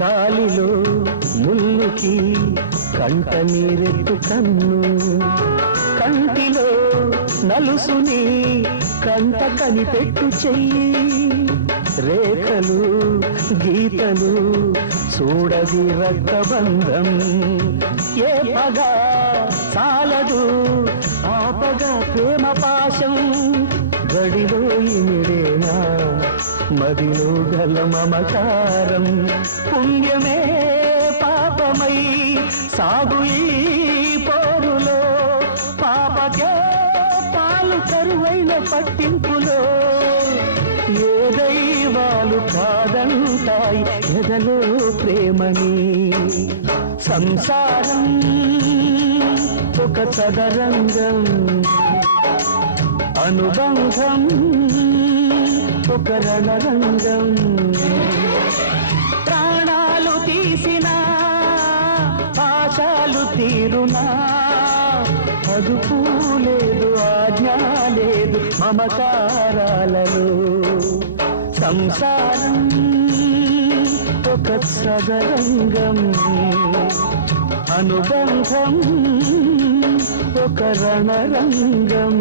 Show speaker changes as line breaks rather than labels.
కాలిలో ముల్లుకి కంట నీరెత్తు కన్ను కంటిలో నలుసుని కంట కనిపెట్టు చెయ్యి. రేఖలు గీతలు చూడది రక్తబంధం. ఏ పగ చాలదు ఆపగ ప్రేమ పాశం గడిలో ఇమిడేనా మదిలో గల మమకారం పుణ్యమే పాపమై సాగు పోరులో. పాపకే పాలు కరువైన పట్టింపులో. ఏ దైవాలు కాదంటాయి ఎదలో ప్రేమని. సంసారం ఒక సదరంగం అనుబంధం ఒక రణరంగం ప్రాణాలు తీసిన పాశాలు తీరునా. అదుపు లేదు ఆజ్ఞ లేదు మమకారాలలో సంసారం ఒక సదరంగం అనుబంధం ఒక రణరంగం.